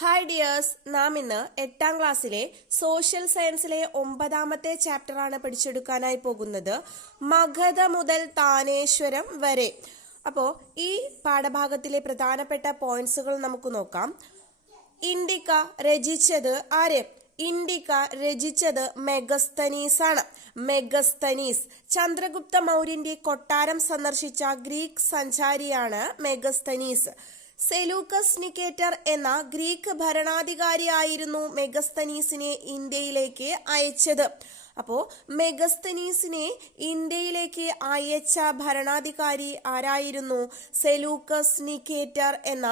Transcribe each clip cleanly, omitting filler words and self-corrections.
Hi dears, നാം ഇന്ന് 8ാം ക്ലാസ്സിലെ സോഷ്യൽ സയൻസിലെ 9ാമത്തെ ചാപ്റ്ററാണ് പഠിച്ചെടുക്കാനായി പോകുന്നത്. മഗധ മുതൽ താനേശ്വരം വരെ. അപ്പോൾ ഈ പാഠഭാഗത്തിലെ പ്രധാനപ്പെട്ട പോയിന്റ്സുകൾ നമുക്ക് നോക്കാം. ഇൻഡിക്ക രചിച്ചത് ആര്? ഇൻഡിക്ക രചിച്ചത് മെഗസ്തനീസ് ആണ്. മെഗസ്തനീസ് ചന്ദ്രഗുപ്ത മൗര്യന്റെ കൊട്ടാരം സന്ദർശിച്ച ഗ്രീക്ക് സഞ്ചാരിയാണ് മെഗസ്തനീസ്. സെലൂക്കസ് നിക്കേറ്റർ എന്ന ഗ്രീക്ക് ഭരണാധികാരിയായിരുന്നു മെഗസ്തനീസിനെ ഇന്ത്യയിലേക്ക് അയച്ചത്. അപ്പോൾ മെഗസ്തനീസിനെ ഇന്ത്യയിലേക്ക് അയച്ച ഭരണാധികാരി ആരായിരുന്നു? സെലൂക്കസ് നിക്കേറ്റർ എന്ന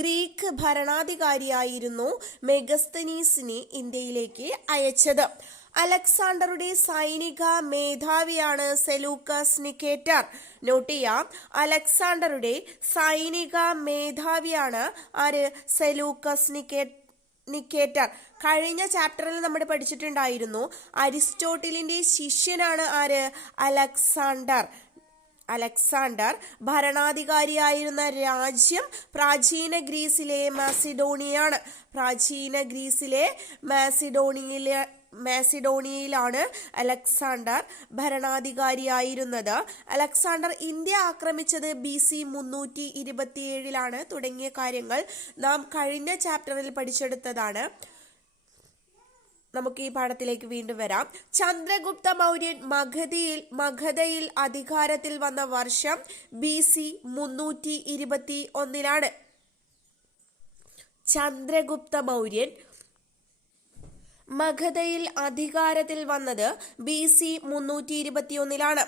ഗ്രീക്ക് ഭരണാധികാരിയായിരുന്നു മെഗസ്തനീസിനെ ഇന്ത്യയിലേക്ക് അയച്ചത്. അലക്സാണ്ടറുടെ സൈനിക മേധാവിയാണ് സെലൂക്കസ് നിക്കേറ്റർ. നോട്ട് ചെയ്യാം, അലക്സാണ്ടറുടെ സൈനിക മേധാവിയാണ് ആര്? Seleucus Nicator. കഴിഞ്ഞ ചാപ്റ്ററിൽ നമ്മൾ പഠിച്ചിട്ടുണ്ടായിരുന്നു, അരിസ്റ്റോട്ടിലിന്റെ ശിഷ്യനാണ് ആര്? അലക്സാണ്ടർ ഭരണാധികാരിയായിരുന്ന രാജ്യം പ്രാചീന ഗ്രീസിലെ മാസിഡോണിയാണ്. പ്രാചീന ഗ്രീസിലെ മാസിഡോണിയയിലാണ് അലക്സാണ്ടർ ഭരണാധികാരിയായിരുന്നത്. അലക്സാണ്ടർ ഇന്ത്യ ആക്രമിച്ചത് BC 327 തുടങ്ങിയ കാര്യങ്ങൾ നാം കഴിഞ്ഞ ചാപ്റ്ററിൽ പഠിച്ചെടുത്തതാണ്. നമുക്ക് ഈ പാഠത്തിലേക്ക് വീണ്ടും വരാം. ചന്ദ്രഗുപ്ത മൗര്യൻ മഗധയിൽ അധികാരത്തിൽ വന്ന വർഷം BC 321. ചന്ദ്രഗുപ്ത മൗര്യൻ മഗധയിൽ അധികാരത്തിൽ വന്നത് BC 321.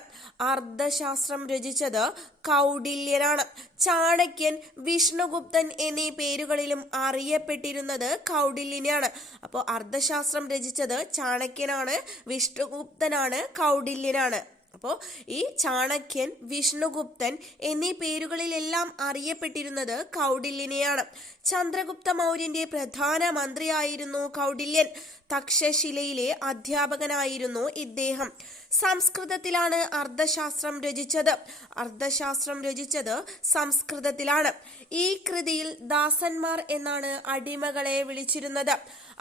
അർത്ഥശാസ്ത്രം രചിച്ചത് കൗടില്യനാണ്. ചാണക്യൻ, വിഷ്ണുഗുപ്തൻ എന്നീ പേരുകളിലും അറിയപ്പെട്ടിരുന്നത് കൗടില്യനാണ്. അപ്പോൾ അർത്ഥശാസ്ത്രം രചിച്ചത് ചാണക്യനാണ്, വിഷ്ണുഗുപ്തനാണ്, കൗടില്യനാണ്. അപ്പോൾ ഈ ചാണക്യൻ, വിഷ്ണുഗുപ്തൻ എന്നീ പേരുകളിലെല്ലാം അറിയപ്പെട്ടിരുന്നത് കൗടില്യനെയാണ്. ചന്ദ്രഗുപ്ത മൗര്യന്റെ പ്രധാന മന്ത്രിയായിരുന്നു കൗടില്യൻ. തക്ഷശിലയിലെ അധ്യാപകനായിരുന്നു ഇദ്ദേഹം. സംസ്കൃതത്തിലാണ് അർത്ഥശാസ്ത്രം രചിച്ചത് സംസ്കൃതത്തിലാണ്. ഈ കൃതിയിൽ ദാസന്മാർ എന്നാണ് അടിമകളെ വിളിച്ചിരുന്നത്.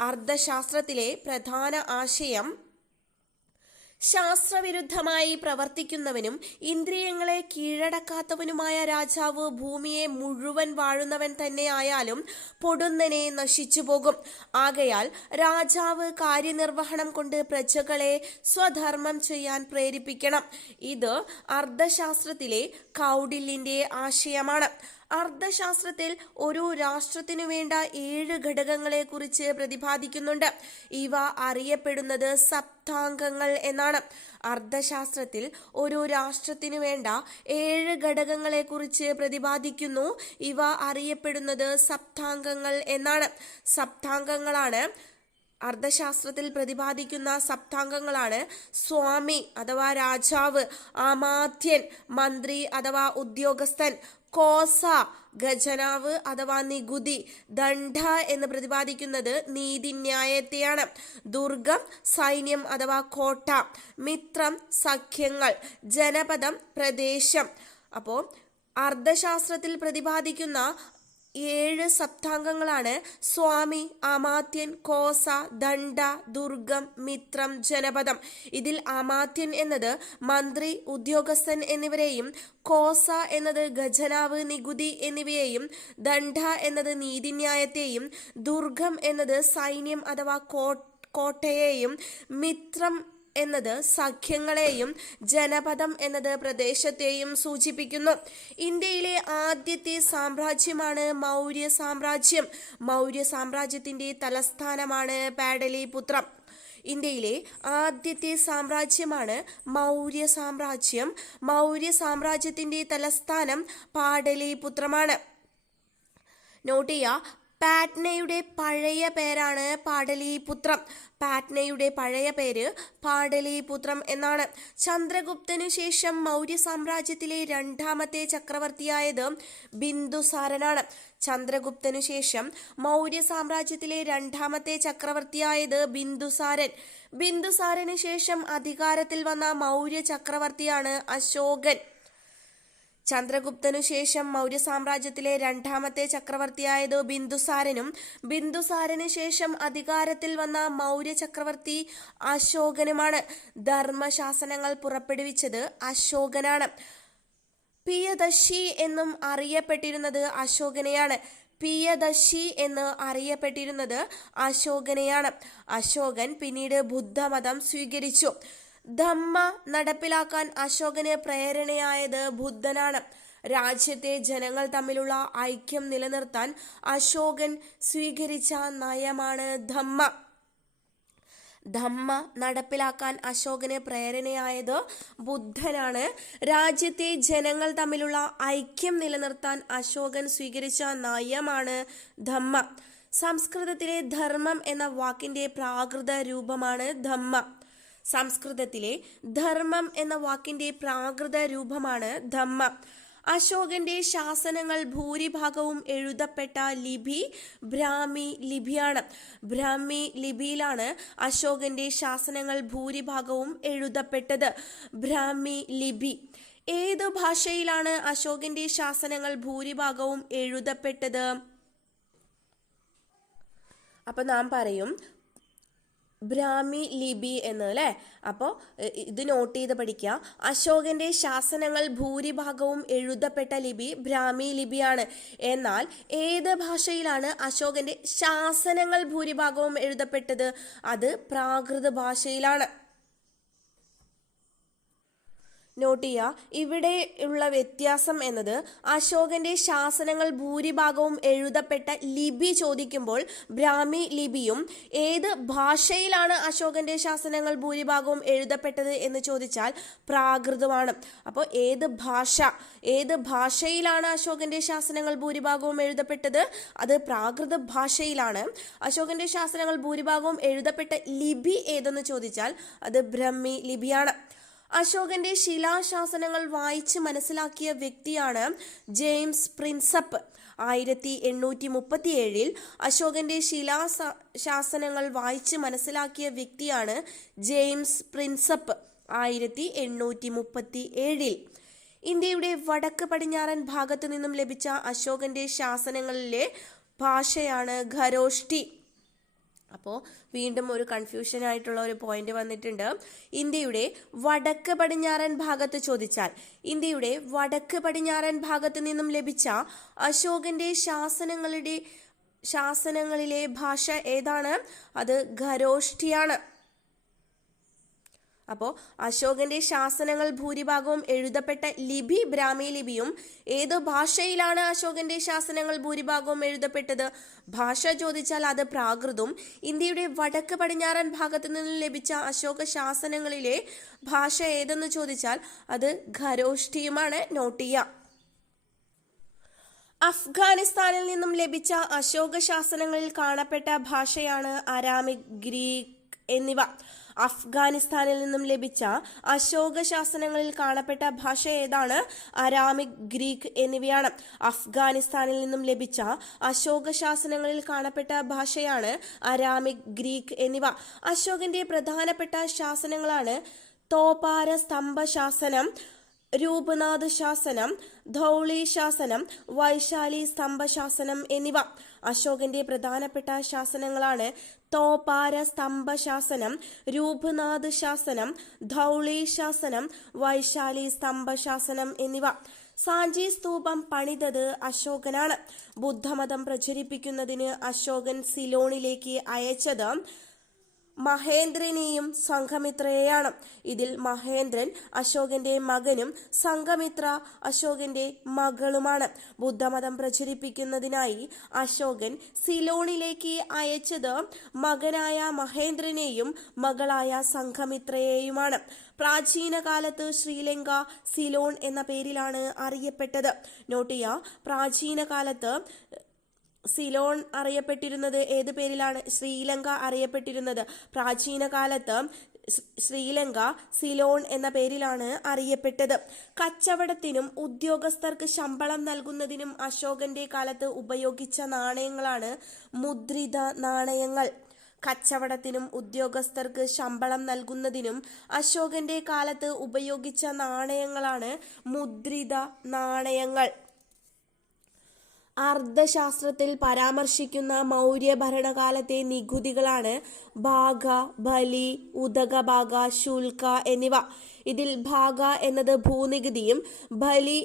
അർത്ഥശാസ്ത്രത്തിലെ പ്രധാന ആശയം ശാസ്ത്രവിരുദ്ധമായി പ്രവർത്തിക്കുന്നവനും ഇന്ദ്രിയങ്ങളെ കീഴടക്കാത്തവനുമായ രാജാവ് ഭൂമിയെ മുഴുവൻ വാഴുന്നവൻ തന്നെ ആയാലും പൊടുന്നനെ നശിച്ചു പോകും. ആകയാൽ രാജാവ് കാര്യനിർവഹണം കൊണ്ട് പ്രജകളെ സ്വധർമ്മം ചെയ്യാൻ പ്രേരിപ്പിക്കണം. ഇത് അർത്ഥശാസ്ത്രത്തിലെ കൗടില്യന്റെ ആശയമാണ്. അർത്ഥശാസ്ത്രത്തിൽ ഒരു രാഷ്ട്രത്തിനു വേണ്ട 7 ഘടകങ്ങളെ കുറിച്ച് പ്രതിപാദിക്കുന്നുണ്ട്. ഇവ അറിയപ്പെടുന്നത് സപ്താംഗങ്ങൾ എന്നാണ്. അർത്ഥശാസ്ത്രത്തിൽ ഒരു രാഷ്ട്രത്തിനു വേണ്ട 7 ഘടകങ്ങളെ കുറിച്ച് പ്രതിപാദിക്കുന്നു. ഇവ അറിയപ്പെടുന്നത് സപ്താംഗങ്ങൾ എന്നാണ്. അർത്ഥശാസ്ത്രത്തിൽ പ്രതിപാദിക്കുന്ന സപ്താംഗങ്ങളാണ് സ്വാമി അഥവാ രാജാവ്, അമാത്യൻ മന്ത്രി അഥവാ ഉദ്യോഗസ്ഥൻ, കോസ ഖജനാവ് അഥവാ നികുതി, ദണ്ഡ എന്ന് പ്രതിപാദിക്കുന്നത് നീതിന്യായത്തെയാണ്, ദുർഗം സൈന്യം അഥവാ കോട്ട, മിത്രം സഖ്യങ്ങൾ, ജനപദം പ്രദേശം. അപ്പോൾ അർത്ഥശാസ്ത്രത്തിൽ പ്രതിപാദിക്കുന്ന 7 സപ്താംഗങ്ങളാണ് സ്വാമി, അമാത്യൻ, കോസ, ദണ്ഡ, ദുർഗം, മിത്രം, ജനപദം. ഇതിൽ അമാത്യൻ എന്നത് മന്ത്രി, ഉദ്യോഗസ്ഥൻ എന്നിവരെയും, കോസ എന്നത് ഖജനാവ്, നികുതി എന്നിവയെയും, ദണ്ഡ എന്നത് നീതിന്യായത്തെയും, ദുർഗം എന്നത് സൈന്യം അഥവാ കോട്ടയെയും, മിത്രം എന്നത് സഖ്യങ്ങളെയും, ജനപദം എന്നത് പ്രദേശത്തെയും സൂചിപ്പിക്കുന്നു. ഇന്ത്യയിലെ ആദ്യത്തെ സാമ്രാജ്യമാണ് മൗര്യ സാമ്രാജ്യം. മൗര്യ സാമ്രാജ്യത്തിന്റെ തലസ്ഥാനമാണ് പാടലീപുത്രം. ഇന്ത്യയിലെ ആദ്യത്തെ സാമ്രാജ്യമാണ് മൗര്യ സാമ്രാജ്യം. മൗര്യ സാമ്രാജ്യത്തിന്റെ തലസ്ഥാനം പാടലീപുത്രമാണ്. നോട്ട് ചെയ്യുക, പാറ്റ്നയുടെ പഴയ പേരാണ് പാടലീപുത്രം. പാറ്റ്നയുടെ പഴയ പേര് പാടലീപുത്രം എന്നാണ്. ചന്ദ്രഗുപ്തനു ശേഷം മൗര്യ സാമ്രാജ്യത്തിലെ 2ാമത്തെ ചക്രവർത്തിയായത് ബിന്ദുസാരനാണ്. ചന്ദ്രഗുപ്തനു ശേഷം മൗര്യ സാമ്രാജ്യത്തിലെ 2ാമത്തെ ചക്രവർത്തിയായത് ബിന്ദുസാരൻ. ബിന്ദുസാരന് ശേഷം അധികാരത്തിൽ വന്ന മൗര്യ ചക്രവർത്തിയാണ് അശോകൻ. ചന്ദ്രഗുപ്തനു ശേഷം മൗര്യ സാമ്രാജ്യത്തിലെ രണ്ടാമത്തെ ചക്രവർത്തിയായത് ബിന്ദുസാരനും ബിന്ദുസാരന് ശേഷം അധികാരത്തിൽ വന്ന മൗര്യ ചക്രവർത്തി അശോകനുമാണ്. ധർമ്മശാസനങ്ങൾ പുറപ്പെടുവിച്ചത് അശോകനാണ്. പിയദശി എന്നും അറിയപ്പെട്ടിരുന്നത് അശോകനെയാണ്. പിയദശി എന്ന് അറിയപ്പെട്ടിരുന്നത് അശോകനെയാണ്. അശോകൻ പിന്നീട് ബുദ്ധമതം സ്വീകരിച്ചു. ധമ്മ നടപ്പിലാക്കാൻ അശോകന് പ്രേരണയായത് ബുദ്ധനാണ്. രാജ്യത്തെ ജനങ്ങൾ തമ്മിലുള്ള ഐക്യം നിലനിർത്താൻ അശോകൻ സ്വീകരിച്ച നയമാണ് ധമ്മ. ധമ്മ നടപ്പിലാക്കാൻ അശോകന് പ്രേരണയായത് ബുദ്ധനാണ്. രാജ്യത്തെ ജനങ്ങൾ തമ്മിലുള്ള ഐക്യം നിലനിർത്താൻ അശോകൻ സ്വീകരിച്ച നയമാണ് ധമ്മ. സംസ്കൃതത്തിലെ ധർമ്മം എന്ന വാക്കിന്റെ പ്രാകൃത രൂപമാണ് ധമ്മ. സംസ്കൃതത്തിലെ ധർമ്മം എന്ന വാക്കിന്റെ പ്രാകൃത രൂപമാണ് ധമ്മ. അശോകന്റെ ശാസനങ്ങൾ ഭൂരിഭാഗവും എഴുതപ്പെട്ട ലിപി ബ്രാഹ്മി ലിപിയാണ്. ബ്രാഹ്മി ലിപിയിലാണ് അശോകന്റെ ശാസനങ്ങൾ ഭൂരിഭാഗവും എഴുതപ്പെട്ടത്. ബ്രാഹ്മി ലിപി. ഏത് ഭാഷയിലാണ് അശോകന്റെ ശാസനങ്ങൾ ഭൂരിഭാഗവും എഴുതപ്പെട്ടത്? അപ്പൊ നാം പറയും ബ്രാഹ്മി ലിപി എന്ന്, അല്ലേ? അപ്പോൾ ഇത് നോട്ട് ചെയ്ത് പഠിക്കുക. അശോകന്റെ ശാസനങ്ങൾ ഭൂരിഭാഗവും എഴുതപ്പെട്ട ലിപി ബ്രാഹ്മി ലിപിയാണ്. എന്നാൽ ഏത് ഭാഷയിലാണ് അശോകന്റെ ശാസനങ്ങൾ ഭൂരിഭാഗവും എഴുതപ്പെട്ടത്? അത് പ്രാകൃത ഭാഷയിലാണ്. നോട്ട് ചെയ്യുക. ഇവിടെ ഉള്ള വ്യത്യാസം എന്നത് അശോകന്റെ ശാസനങ്ങൾ ഭൂരിഭാഗവും എഴുതപ്പെട്ട ലിപി ചോദിക്കുമ്പോൾ ബ്രാഹ്മി ലിപിയും, ഏത് ഭാഷയിലാണ് അശോകന്റെ ശാസനങ്ങൾ ഭൂരിഭാഗവും എഴുതപ്പെട്ടത് എന്ന് ചോദിച്ചാൽ പ്രാകൃതമാണ്. അപ്പോൾ ഏത് ഭാഷയിലാണ് അശോകന്റെ ശാസനങ്ങൾ ഭൂരിഭാഗവും എഴുതപ്പെട്ടത്? അത് പ്രാകൃത ഭാഷയിലാണ്. അശോകന്റെ ശാസനങ്ങൾ ഭൂരിഭാഗവും എഴുതപ്പെട്ട ലിപി ഏതെന്ന് ചോദിച്ചാൽ അത് ബ്രാഹ്മി ലിപിയാണ്. അശോകന്റെ ശിലാശാസനങ്ങൾ വായിച്ച് മനസ്സിലാക്കിയ വ്യക്തിയാണ് ജെയിംസ് പ്രിൻസപ്പ്. 1837 അശോകന്റെ ശാസനങ്ങൾ വായിച്ച് മനസ്സിലാക്കിയ വ്യക്തിയാണ് ജെയിംസ് പ്രിൻസപ്പ്. 1837 ഇന്ത്യയുടെ വടക്ക് പടിഞ്ഞാറൻ ഭാഗത്തു നിന്നും ലഭിച്ച അശോകന്റെ ശാസനങ്ങളിലെ ഭാഷയാണ് ഖരോഷ്ടി. അപ്പോൾ വീണ്ടും ഒരു കൺഫ്യൂഷൻ ആയിട്ടുള്ള ഒരു പോയിന്റ് വന്നിട്ടുണ്ട്. ഇന്ത്യയുടെ വടക്ക് പടിഞ്ഞാറൻ ഭാഗത്ത് ചോദിച്ചാൽ ഇന്ത്യയുടെ വടക്ക് പടിഞ്ഞാറൻ ഭാഗത്ത് നിന്നും ലഭിച്ച അശോകന്റെ ശാസനങ്ങളിലെ ഭാഷ ഏതാണ്? അത് ഖരോഷ്ടിയാണ്. അപ്പോൾ അശോകന്റെ ശാസനങ്ങൾ ഭൂരിഭാഗവും എഴുതപ്പെട്ട ലിപി ബ്രാഹ്മി ലിപിയും, ഏത് ഭാഷയിലാണ് അശോകന്റെ ശാസനങ്ങൾ ഭൂരിഭാഗവും എഴുതപ്പെട്ടത്? ഭാഷ ചോദിച്ചാൽ അത് പ്രാകൃതവും. ഇന്ത്യയുടെ വടക്ക് പടിഞ്ഞാറൻ ഭാഗത്തു നിന്നും ലഭിച്ച അശോക ശാസനങ്ങളിലെ ഭാഷ ഏതെന്ന് ചോദിച്ചാൽ അത് ഖരോഷ്ടിയുമാണ്. നോട്ട് ചെയ്യുക. അഫ്ഗാനിസ്ഥാനിൽ നിന്നും ലഭിച്ച അശോക ശാസനങ്ങളിൽ കാണപ്പെട്ട ഭാഷയാണ് അരാമിക്, ഗ്രീക്ക് എന്നിവ. അഫ്ഗാനിസ്ഥാനിൽ നിന്നും ലഭിച്ച അശോക ശാസനങ്ങളിൽ കാണപ്പെട്ട ഭാഷ ഏതാണ്? അരാമിക്, ഗ്രീക്ക് എന്നിവയാണ്. അഫ്ഗാനിസ്ഥാനിൽ നിന്നും ലഭിച്ച അശോക ശാസനങ്ങളിൽ കാണപ്പെട്ട ഭാഷയാണ് അരാമിക്, ഗ്രീക്ക് എന്നിവ. അശോകന്റെ പ്രധാനപ്പെട്ട ശാസനങ്ങളാണ് തോപാര സ്തംഭ ശാസനം, രൂപനാഥ് ശാസനം, ധൗളി ശാസനം, വൈശാലി സ്തംഭ ശാസനം എന്നിവ. അശോകന്റെ പ്രധാനപ്പെട്ട ശാസനങ്ങളാണ് തോപാര സ്തംഭ ശാസനം, രൂപനാഥ് ശാസനം, ധൗളി ശാസനം, വൈശാലി സ്തംഭ ശാസനം എന്നിവ. സാഞ്ചി സ്തൂപം പണിതത് അശോകനാണ്. ബുദ്ധമതം പ്രചരിപ്പിക്കുന്നതിന് അശോകൻ സിലോണിലേക്ക് അയച്ചത് മഹേന്ദ്രനെയും സംഘമിത്രയെയാണ്. ഇതിൽ മഹേന്ദ്രൻ അശോകന്റെ മകനും സംഘമിത്ര അശോകന്റെ മകളുമാണ്. ബുദ്ധമതം പ്രചരിപ്പിക്കുന്നതിനായി അശോകൻ സിലോണിലേക്ക് അയച്ചത് മകനായ മഹേന്ദ്രനെയും മകളായ സംഘമിത്രയെയുമാണ്. പ്രാചീന കാലത്ത് ശ്രീലങ്ക സിലോൺ എന്ന പേരിലാണ് അറിയപ്പെട്ടത്. നോട്ട് ചെയ്യുക. പ്രാചീന കാലത്ത് സിലോൺ അറിയപ്പെട്ടിരുന്നത് ഏത് പേരിലാണ്? ശ്രീലങ്ക അറിയപ്പെട്ടിരുന്നത്. പ്രാചീന കാലത്ത് ശ്രീലങ്ക സിലോൺ എന്ന പേരിലാണ് അറിയപ്പെട്ടത്. കച്ചവടത്തിനും ഉദ്യോഗസ്ഥർക്ക് ശമ്പളം നൽകുന്നതിനും അശോകന്റെ കാലത്ത് ഉപയോഗിച്ച നാണയങ്ങളാണ് മുദ്രിത നാണയങ്ങൾ. കച്ചവടത്തിനും ഉദ്യോഗസ്ഥർക്ക് ശമ്പളം നൽകുന്നതിനും അശോകന്റെ കാലത്ത് ഉപയോഗിച്ച നാണയങ്ങളാണ് മുദ്രിത നാണയങ്ങൾ. അർത്ഥശാസ്ത്രത്തിൽ പരാമർശിക്കുന്ന മൗര്യ ഭരണകാലത്തെ നികുതികളാണ് ഭാഗ, ബലി, ഉദകഭാഗ, ശുൽക്ക എന്നിവ. ഇതിൽ ഭാഗ എന്നത് ഭൂനികുതിയും ബലി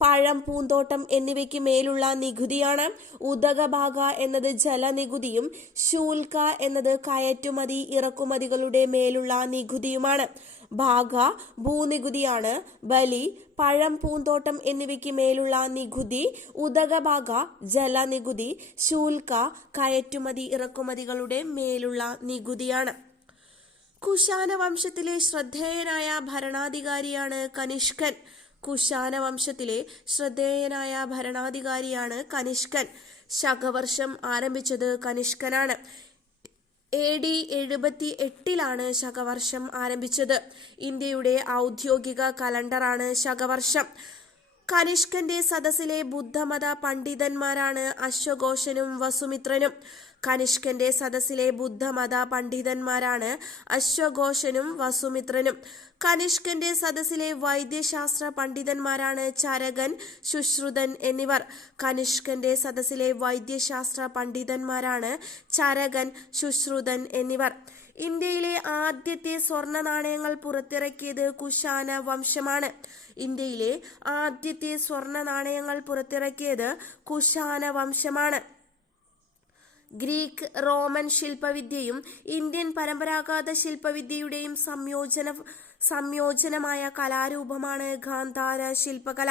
പഴം, പൂന്തോട്ടം എന്നിവയ്ക്ക് മേലുള്ള നികുതിയാണ്. ഉദകഭാഗ എന്നത് ജലനികുതിയും ശുൽക്ക എന്നത് കയറ്റുമതി ഇറക്കുമതികളുടെ മേലുള്ള നികുതിയുമാണ്. ഭാഗ ഭൂനികുതിയാണ്. ബലി പഴം, പൂന്തോട്ടം എന്നിവയ്ക്ക് മേലുള്ള നികുതി. ഉദകഭാഗ ജലനികുതി. ശുൽക്ക കയറ്റുമതി ഇറക്കുമതികളുടെ മേലുള്ള നികുതിയാണ്. കുശാന വംശത്തിലെ ശ്രദ്ധേയനായ ഭരണാധികാരിയാണ് കനിഷ്കൻ. കുശാന വംശത്തിലെ ശ്രദ്ധേയനായ ഭരണാധികാരിയാണ് കനിഷ്കൻ. ശകവർഷം ആരംഭിച്ചത് കനിഷ്കനാണ്. AD 78 ശകവർഷം ആരംഭിച്ചത്. ഇന്ത്യയുടെ ഔദ്യോഗിക കലണ്ടറാണ് ശകവർഷം. കനിഷ്കന്റെ സദസ്സിലെ ബുദ്ധമത പണ്ഡിതന്മാരാണ് അശ്വഘോഷനും വസുമിത്രനും. കനിഷ്കന്റെ സദസ്സിലെ ബുദ്ധമത പണ്ഡിതന്മാരാണ് അശ്വഘോഷനും വസുമിത്രനും. കനിഷ്കന്റെ സദസ്സിലെ വൈദ്യശാസ്ത്ര പണ്ഡിതന്മാരാണ് ചരകൻ, ശുശ്രുതൻ എന്നിവർ. കനിഷ്കന്റെ സദസ്സിലെ വൈദ്യശാസ്ത്ര പണ്ഡിതന്മാരാണ് ചരകൻ, ശുശ്രുതൻ എന്നിവർ. ഇന്ത്യയിലെ ആദ്യത്തെ സ്വർണ്ണ നാണയങ്ങൾ പുറത്തിറക്കിയത് കുശാന വംശമാണ്. ഇന്ത്യയിലെ ആദ്യത്തെ സ്വർണ്ണ നാണയങ്ങൾ പുറത്തിറക്കിയത് കുശാന വംശമാണ്. ഗ്രീക്ക്, റോമൻ ശില്പവിദ്യയും ഇന്ത്യൻ പരമ്പരാഗത ശില്പവിദ്യയുടെയും സംയോജനമായ കലാരൂപമാണ് ഗാന്ധാര ശില്പകല.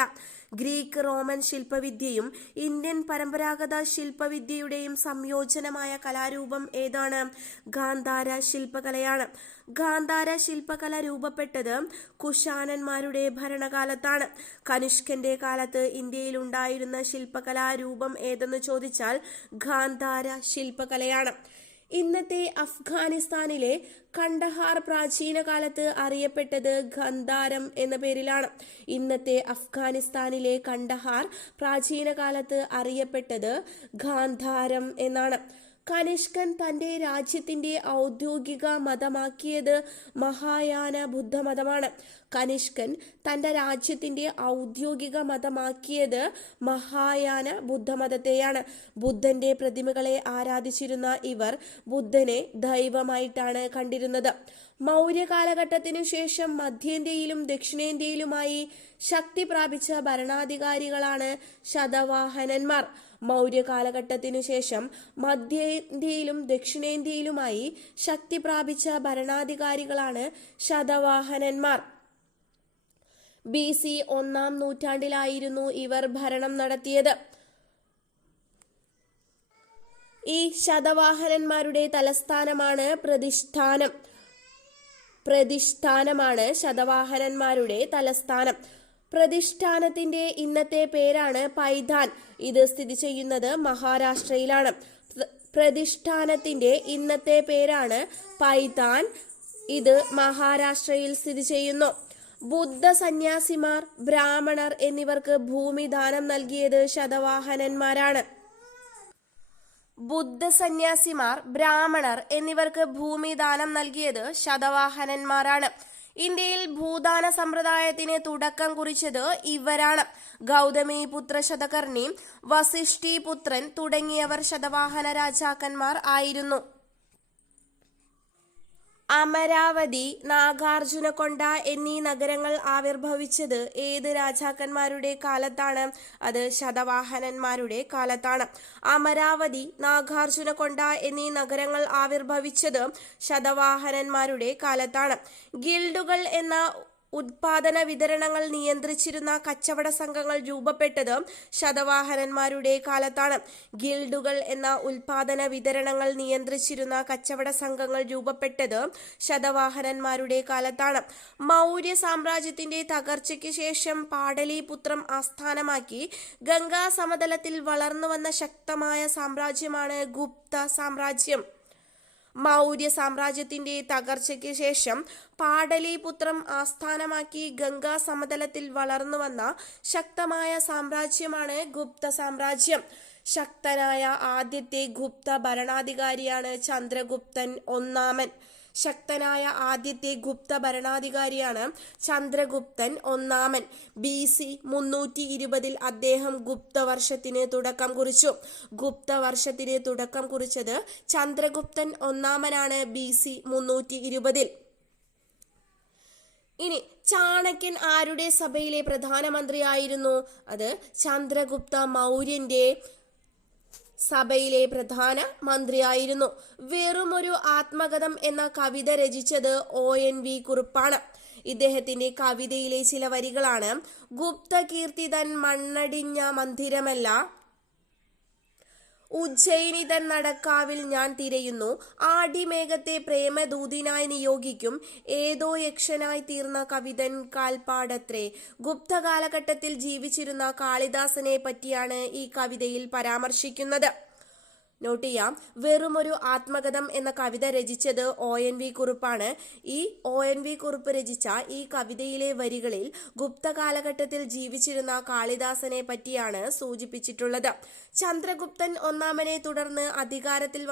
ഗ്രീക്ക്, റോമൻ ശില്പവിദ്യയും ഇന്ത്യൻ പരമ്പരാഗത ശില്പവിദ്യയുടെയും സംയോജനമായ കലാരൂപം ഏതാണ്? ഗാന്ധാര ശില്പകലയാണ്. ഗാന്ധാര ശില്പകല രൂപപ്പെട്ടത് കുശാനന്മാരുടെ ഭരണകാലത്താണ്. കനിഷ്കന്റെ കാലത്ത് ഇന്ത്യയിൽ ഉണ്ടായിരുന്ന ശില്പകലാരൂപം ഏതെന്ന് ചോദിച്ചാൽ ഗാന്ധാര ശില്പകലയാണ്. ഇന്നത്തെ അഫ്ഗാനിസ്ഥാനിലെ കണ്ടഹാർ പ്രാചീന കാലത്ത് അറിയപ്പെട്ടത് ഗന്ധാരം എന്ന പേരിലാണ്. ഇന്നത്തെ അഫ്ഗാനിസ്ഥാനിലെ കണ്ടഹാർ പ്രാചീന കാലത്ത് അറിയപ്പെട്ടത് ഗാന്ധാരം എന്നാണ്. കനിഷ്കൻ തന്റെ രാജ്യത്തിന്റെ ഔദ്യോഗിക മതമാക്കിയത് മഹായാന ബുദ്ധമതമാണ്. കനിഷ്കൻ തന്റെ രാജ്യത്തിന്റെ ഔദ്യോഗിക മതമാക്കിയത് മഹായാന ബുദ്ധമതത്തെയാണ്. ബുദ്ധന്റെ പ്രതിമകളെ ആരാധിച്ചിരുന്ന ഇവർ ബുദ്ധനെ ദൈവമായിട്ടാണ് കണ്ടിരുന്നത്. മൗര്യ കാലഘട്ടത്തിനു ശേഷം മധ്യേന്ത്യയിലും ദക്ഷിണേന്ത്യയിലുമായി ശക്തി പ്രാപിച്ച ഭരണാധികാരികളാണ് ശതവാഹനന്മാർ. മൗര്യ കാലഘട്ടത്തിനു ശേഷം മധ്യേന്ത്യയിലും ദക്ഷിണേന്ത്യയിലുമായി ശക്തി പ്രാപിച്ച ഭരണാധികാരികളാണ് ശതവാഹനന്മാർ. BC 1-ാം നൂറ്റാണ്ടിലായിരുന്നു ഇവർ ഭരണം നടത്തിയത്. ഈ ശതവാഹനന്മാരുടെ തലസ്ഥാനമാണ് പ്രതിഷ്ഠാനമാണ് ശതവാഹനന്മാരുടെ തലസ്ഥാനം. പ്രതിഷ്ഠാനത്തിന്റെ ഇന്നത്തെ പേരാണ് പൈതാൻ. ഇത് സ്ഥിതി ചെയ്യുന്നത് മഹാരാഷ്ട്രയിലാണ്. പ്രതിഷ്ഠാനത്തിന്റെ ഇന്നത്തെ പേരാണ് പൈതാൻ. ഇത് മഹാരാഷ്ട്രയിൽ സ്ഥിതി ചെയ്യുന്നു. ബുദ്ധ സന്യാസിമാർ, ബ്രാഹ്മണർ എന്നിവർക്ക് ഭൂമി ദാനം നൽകിയത് ശതവാഹനന്മാരാണ്. ബുദ്ധ സന്യാസിമാർ, ബ്രാഹ്മണർ എന്നിവർക്ക് ഭൂമി ദാനം നൽകിയത് ശതവാഹനന്മാരാണ്. ഇന്ത്യയിൽ ഭൂദാന സമ്പ്രദായത്തിന് തുടക്കം കുറിച്ചത് ഇവരാണ്. ഗൗതമി പുത്ര ശതകർണി, വസിഷ്ഠി പുത്രൻ തുടങ്ങിയവർ ശതവാഹന രാജാക്കന്മാർ ആയിരുന്നു. അമരാവതി, നാഗാർജുനകൊണ്ട എന്നീ നഗരങ്ങൾ ആവിർഭവിച്ചത് ഏത് രാജാക്കന്മാരുടെ കാലത്താണ്? അത് ശതവാഹനന്മാരുടെ കാലത്താണ്. അമരാവതി, നാഗാർജുനകൊണ്ട എന്നീ നഗരങ്ങൾ ആവിർഭവിച്ചത് ശതവാഹനന്മാരുടെ കാലത്താണ്. ഗിൽഡുകൾ എന്ന ഉത്പാദന വിതരണങ്ങൾ നിയന്ത്രിച്ചിരുന്ന കച്ചവട സംഘങ്ങൾ രൂപപ്പെട്ടത് ശതവാഹനന്മാരുടെ കാലത്താണ്. ഗിൽഡുകൾ എന്ന ഉത്പാദന വിതരണങ്ങൾ നിയന്ത്രിച്ചിരുന്ന കച്ചവട സംഘങ്ങൾ രൂപപ്പെട്ടത് ശതവാഹനന്മാരുടെ കാലത്താണ്. മൗര്യ സാമ്രാജ്യത്തിന്റെ തകർച്ചയ്ക്ക് ശേഷം പാടലീപുത്രം ആസ്ഥാനമാക്കി ഗംഗാ സമതലത്തിൽ വളർന്നുവന്ന ശക്തമായ സാമ്രാജ്യമാണ് ഗുപ്ത സാമ്രാജ്യം. മൗര്യ സാമ്രാജ്യത്തിന്റെ തകർച്ചയ്ക്ക് ശേഷം പാടലീപുത്രം ആസ്ഥാനമാക്കി ഗംഗാ സമതലത്തിൽ വളർന്നുവന്ന ശക്തമായ സാമ്രാജ്യമാണ് ഗുപ്ത സാമ്രാജ്യം. ശക്തനായ ആദ്യത്തെ ഗുപ്ത ഭരണാധികാരിയാണ് ചന്ദ്രഗുപ്തൻ ഒന്നാമൻ. ശക്തനായ ആദ്യത്തെ ഗുപ്ത ഭരണാധികാരിയാണ് ചന്ദ്രഗുപ്തൻ ഒന്നാമൻ. BC 320 അദ്ദേഹം ഗുപ്തവർഷത്തിന് തുടക്കം കുറിച്ചു. ഗുപ്തവർഷത്തിന് തുടക്കം കുറിച്ചത് ചന്ദ്രഗുപ്തൻ ഒന്നാമനാണ് BC 320. ഇനി ചാണക്യൻ ആരുടെ സഭയിലെ പ്രധാനമന്ത്രിയായിരുന്നു? അത് ചന്ദ്രഗുപ്ത മൗര്യന്റെ സഭയിലെ പ്രധാന മന്ത്രിയായിരുന്നു. വെറുമൊരു ആത്മകഥം എന്ന കവിത രചിച്ചത് ONV കുറുപ്പാണ്. ഇദ്ദേഹത്തിന്റെ കവിതയിലെ ചില വരികളാണ്: ഗുപ്തകീർത്തിതൻ മണ്ണടിഞ്ഞ മന്ദിരമല്ല, ഉജ്ജയിനിതൻ നടക്കാവിൽ ഞാൻ തിരയുന്നു, ആടിമേഘത്തെ പ്രേമദൂതിനായി നിയോഗിക്കും, ഏതോ യക്ഷനായി തീർന്ന കവിതൻ കാൽപ്പാടത്രേ. ഗുപ്ത കാലഘട്ടത്തിൽ ജീവിച്ചിരുന്ന കാളിദാസനെ പറ്റിയാണ് ഈ കവിതയിൽ പരാമർശിക്കുന്നത്. നോട്ട് ചെയ്യാം, വെറുമൊരു ആത്മകഥം എന്ന കവിത രചിച്ചത് ONV കുറുപ്പാണ്. ഈ ONV കുറുപ്പ് രചിച്ച ഈ കവിതയിലെ വരികളിൽ ഗുപ്ത കാലഘട്ടത്തിൽ ജീവിച്ചിരുന്ന കാളിദാസനെ പറ്റിയാണ് സൂചിപ്പിച്ചിട്ടുള്ളത്. ചന്ദ്രഗുപ്തൻ ഒന്നാമനെ തുടർന്ന് അധികാരത്തിൽ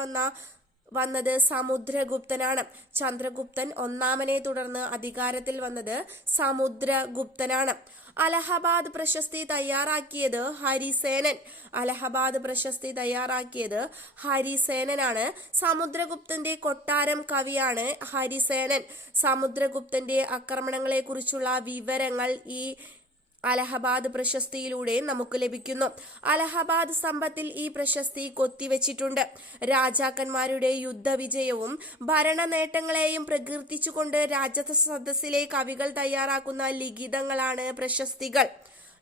വന്നത് സമുദ്രഗുപ്തനാണ്. ചന്ദ്രഗുപ്തൻ ഒന്നാമനെ തുടർന്ന് അധികാരത്തിൽ വന്നത് സമുദ്രഗുപ്തനാണ്. അലഹബാദ് പ്രശസ്തി തയ്യാറാക്കിയത് ഹരിസേനൻ. അലഹബാദ് പ്രശസ്തി തയ്യാറാക്കിയത് ഹരിസേനനാണ്. സമുദ്രഗുപ്തന്റെ കൊട്ടാരം കവിയാണ് ഹരിസേനൻ. സമുദ്രഗുപ്തന്റെ ആക്രമണങ്ങളെ കുറിച്ചുള്ള വിവരങ്ങൾ ഈ അലഹബാദ് പ്രശസ്തിയിലൂടെ നമുക്ക് ലഭിക്കുന്നു. അലഹബാദ് സ്തംഭത്തിൽ ഈ പ്രശസ്തി കൊത്തിവെച്ചിട്ടുണ്ട്. രാജാക്കന്മാരുടെ യുദ്ധവിജയവും ഭരണ നേട്ടങ്ങളെയും പ്രകീർത്തിച്ചുകൊണ്ട് രാജസദസ്സിലെ കവികൾ തയ്യാറാക്കുന്ന ലിഖിതങ്ങളാണ് പ്രശസ്തികൾ.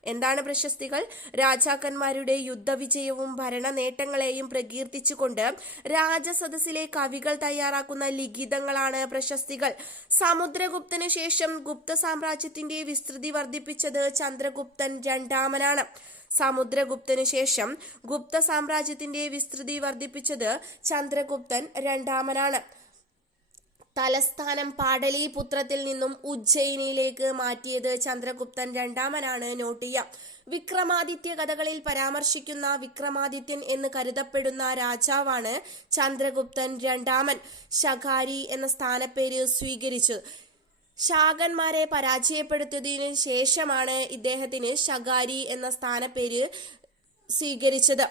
എന്താണ് പ്രശസ്തികൾ? രാജാക്കന്മാരുടെ യുദ്ധവിജയവും ഭരണ നേട്ടങ്ങളെയും പ്രകീർത്തിച്ചുകൊണ്ട് രാജസദസ്സിലെ കവികൾ തയ്യാറാക്കുന്ന ലിഖിതങ്ങളാണ് പ്രശസ്തികൾ. സമുദ്രഗുപ്തന് ശേഷം ഗുപ്ത സാമ്രാജ്യത്തിന്റെ വിസ്തൃതി വർദ്ധിപ്പിച്ചത് ചന്ദ്രഗുപ്തൻ രണ്ടാമനാണ്. സമുദ്രഗുപ്തന് ശേഷം ഗുപ്ത സാമ്രാജ്യത്തിന്റെ വിസ്തൃതി വർദ്ധിപ്പിച്ചത് ചന്ദ്രഗുപ്തൻ രണ്ടാമനാണ്. തലസ്ഥാനം പാടലീപുത്രത്തിൽ നിന്നും ഉജ്ജയിനിയിലേക്ക് മാറ്റിയത് ചന്ദ്രഗുപ്തൻ രണ്ടാമനാണ്. നോട്ട് ചെയ്യാം. വിക്രമാദിത്യ കഥകളിൽ പരാമർശിക്കുന്ന വിക്രമാദിത്യൻ എന്ന് കരുതപ്പെടുന്ന രാജാവാണ് ചന്ദ്രഗുപ്തൻ രണ്ടാമൻ. ശകാരി എന്ന സ്ഥാനപ്പേര് സ്വീകരിച്ചു. ശാകന്മാരെ പരാജയപ്പെടുത്തിയതിനു ശേഷമാണ് ഇദ്ദേഹത്തിന് ശകാരി എന്ന സ്ഥാനപ്പേര് സ്വീകരിച്ചത്.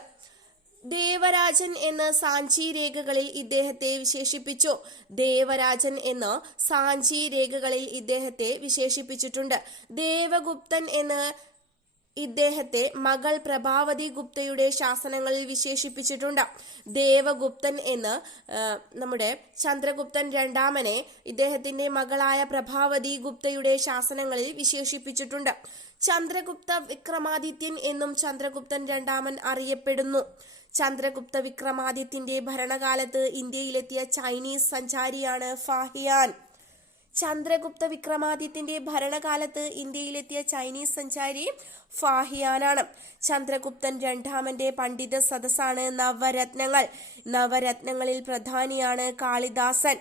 ദേവരാജൻ എന്ന് സാഞ്ചി രേഖകളിൽ ഇദ്ദേഹത്തെ വിശേഷിപ്പിച്ചു. ദേവരാജൻ എന്ന് സാഞ്ചി രേഖകളിൽ ഇദ്ദേഹത്തെ വിശേഷിപ്പിച്ചിട്ടുണ്ട്. ദേവഗുപ്തൻ എന്ന് ഇദ്ദേഹത്തെ മകൾ പ്രഭാവതി ഗുപ്തയുടെ ശാസനങ്ങളിൽ വിശേഷിപ്പിച്ചിട്ടുണ്ട്. ദേവഗുപ്തൻ എന്ന് നമ്മുടെ ചന്ദ്രഗുപ്തൻ രണ്ടാമനെ ഇദ്ദേഹത്തിന്റെ മകളായ പ്രഭാവതി ഗുപ്തയുടെ ശാസനങ്ങളിൽ വിശേഷിപ്പിച്ചിട്ടുണ്ട്. ചന്ദ്രഗുപ്ത വിക്രമാദിത്യൻ എന്നും ചന്ദ്രഗുപ്തൻ രണ്ടാമൻ അറിയപ്പെടുന്നു. ചന്ദ്രഗുപ്ത വിക്രമാദിത്യന്റെ ഭരണകാലത്ത് ഇന്ത്യയിലെത്തിയ ചൈനീസ് സഞ്ചാരിയാണ് ഫാഹിയാൻ. ചന്ദ്രഗുപ്ത വിക്രമാദിത്യന്റെ ഭരണകാലത്ത് ഇന്ത്യയിലെത്തിയ ചൈനീസ് സഞ്ചാരി ഫാഹിയാനാണ്. ചന്ദ്രഗുപ്തൻ രണ്ടാമന്റെ പണ്ഡിത സദസ്സാണ് നവരത്നങ്ങൾ. നവരത്നങ്ങളിൽ പ്രധാനിയാണ് കാളിദാസൻ.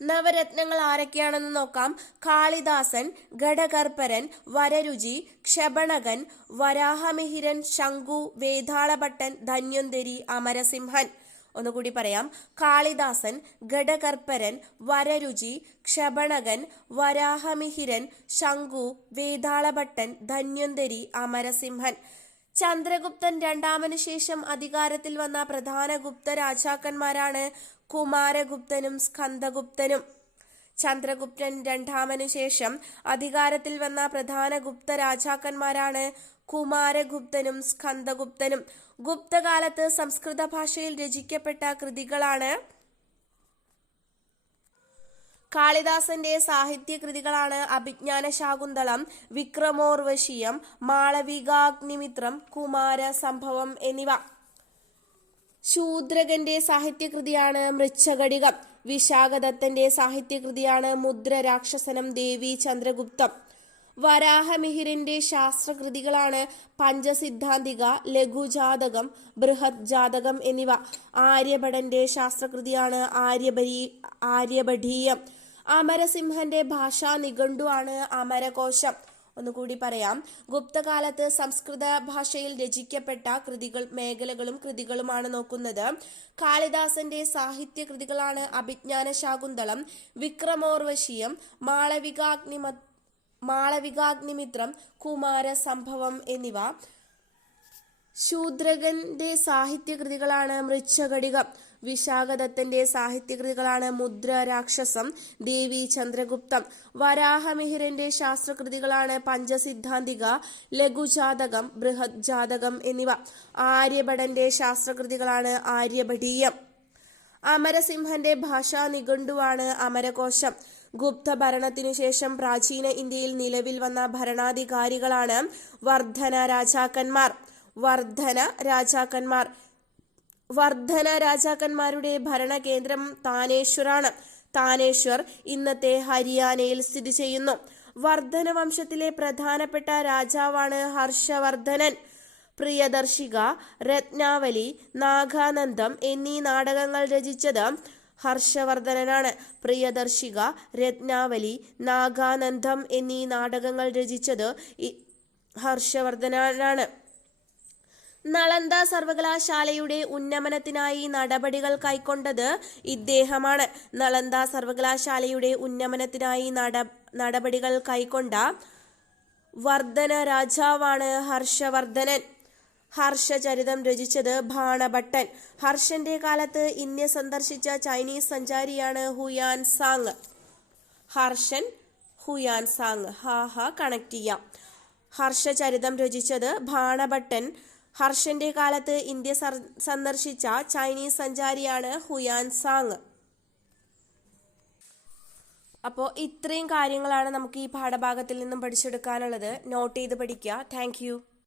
നവരത്നങ്ങൾ ആരൊക്കെയാണെന്ന് നോക്കാം. കാളിദാസൻ, ഘടകർപ്പരൻ, വരരുചി, ക്ഷപണകൻ, വരാഹമിഹിരൻ, ശങ്കു, വേതാളഭട്ടൻ, ധന്വന്തരി, അമരസിംഹൻ. ഒന്നുകൂടി പറയാം. കാളിദാസൻ, ഘടകർപ്പരൻ, വരരുചി, ക്ഷപണകൻ, വരാഹമിഹിരൻ, ശങ്കു, വേതാളഭട്ടൻ, ധന്വന്തരി, അമരസിംഹൻ. ചന്ദ്രഗുപ്തൻ രണ്ടാമന് ശേഷം അധികാരത്തിൽ വന്ന പ്രധാന ഗുപ്ത രാജാക്കന്മാരാണ് കുമാരഗുപ്തനും സ്കന്ദഗുപ്തനും. ചന്ദ്രഗുപ്തൻ രണ്ടാമനു ശേഷം അധികാരത്തിൽ വന്ന പ്രധാന ഗുപ്ത രാജാക്കന്മാരാണ് കുമാരഗുപ്തനും സ്കന്ദഗുപ്തനും. ഗുപ്തകാലത്ത് സംസ്കൃത ഭാഷയിൽ രചിക്കപ്പെട്ട കൃതികളാണ് കാളിദാസന്റെ സാഹിത്യകൃതികളാണ് അഭിജ്ഞാന ശാകുന്തളം, വിക്രമോർവശീയം, മാളവികാഗ്നിമിത്രം, കുമാര സംഭവം എന്നിവ. ശൂദ്രകന്റെ സാഹിത്യകൃതിയാണ് മൃച്ഛകടികം. വിശാഖദത്തന്റെ സാഹിത്യകൃതിയാണ് മുദ്രരാക്ഷസനം, ദേവി ചന്ദ്രഗുപ്തം. വരാഹമിഹിരന്റെ ശാസ്ത്രകൃതികളാണ് പഞ്ചസിദ്ധാന്തിക, ലഘുജാതകം, ബൃഹത് ജാതകം എന്നിവ. ആര്യഭടന്റെ ശാസ്ത്രകൃതിയാണ് ആര്യഭടീയം. അമരസിംഹന്റെ ഭാഷാ നിഘണ്ടുവാണ് അമരകോശം. ഒന്നുകൂടി പറയാം. ഗുപ്തകാലത്ത് സംസ്കൃത ഭാഷയിൽ രചിക്കപ്പെട്ട മേഖലകളും കൃതികളുമാണ് നോക്കുന്നത്. കാളിദാസന്റെ സാഹിത്യ കൃതികളാണ് അഭിജ്ഞാന ശാകുന്തളം, വിക്രമോർവശീയം, മാളവികാഗ്നിമിത്രം, കുമാരസംഭവം എന്നിവ. ശൂദ്രകന്റെ സാഹിത്യകൃതികളാണ് മൃച്ഛകടികം. വിശാഖദത്തന്റെ സാഹിത്യകൃതികളാണ് മുദ്ര രാക്ഷസം, ദേവി ചന്ദ്രഗുപ്തം. വരാഹമിഹിരന്റെ ശാസ്ത്രകൃതികളാണ് പഞ്ചസിദ്ധാന്തിക, ലഘുജാതകം, ബൃഹത് ജാതകം എന്നിവ. ആര്യഭടന്റെ ശാസ്ത്രകൃതികളാണ് ആര്യഭടീയം. അമരസിംഹന്റെ ഭാഷാ നിഘണ്ടുവാണ് അമരകോശം. ഗുപ്ത ഭരണത്തിനു ശേഷം പ്രാചീന ഇന്ത്യയിൽ നിലവിൽ വന്ന ഭരണാധികാരികളാണ് വർധന രാജാക്കന്മാരുടെ ഭരണകേന്ദ്രം താനേശ്വറാണ്. താനേശ്വർ ഇന്നത്തെ ഹരിയാനയിൽ സ്ഥിതി ചെയ്യുന്നു. വർധന വംശത്തിലെ പ്രധാനപ്പെട്ട രാജാവാണ് ഹർഷവർദ്ധനൻ. പ്രിയദർശിക, രത്നാവലി, നാഗാനന്ദം എന്നീ നാടകങ്ങൾ രചിച്ചത് ഹർഷവർദ്ധനനാണ്. പ്രിയദർശിക, രത്നാവലി, നാഗാനന്ദം എന്നീ നാടകങ്ങൾ രചിച്ചത് ഹർഷവർദ്ധനനാണ്. നളന്ദ സർവകലാശാലയുടെ ഉന്നമനത്തിനായി നടപടികൾ കൈക്കൊണ്ടത് ഇദ്ദേഹമാണ്. നളന്ദ സർവകലാശാലയുടെ ഉന്നമനത്തിനായി നടപടികൾ കൈക്കൊണ്ട വർധന രാജാവാണ് ഹർഷവർദ്ധനൻ. ഹർഷചരിതം രചിച്ചത് ബാണഭട്ടൻ. ഹർഷന്റെ കാലത്ത് ഇന്ത്യ സന്ദർശിച്ച ചൈനീസ് സഞ്ചാരിയാണ് ഹുയാൻസാങ്. കണക്ട് ചെയ്യാം. ഹർഷചരിതം രചിച്ചത് ബാണഭട്ടൻ. ഹർഷന്റെ കാലത്ത് ഇന്ത്യ സന്ദർശിച്ച ചൈനീസ് സഞ്ചാരിയാണ് ഹുയാൻസാങ്. അപ്പോൾ ഇത്രയും കാര്യങ്ങളാണ് നമുക്ക് ഈ പാഠഭാഗത്തിൽ നിന്നും പഠിച്ചെടുക്കാനുള്ളത്. നോട്ട് ചെയ്ത് പഠിക്കുക. താങ്ക്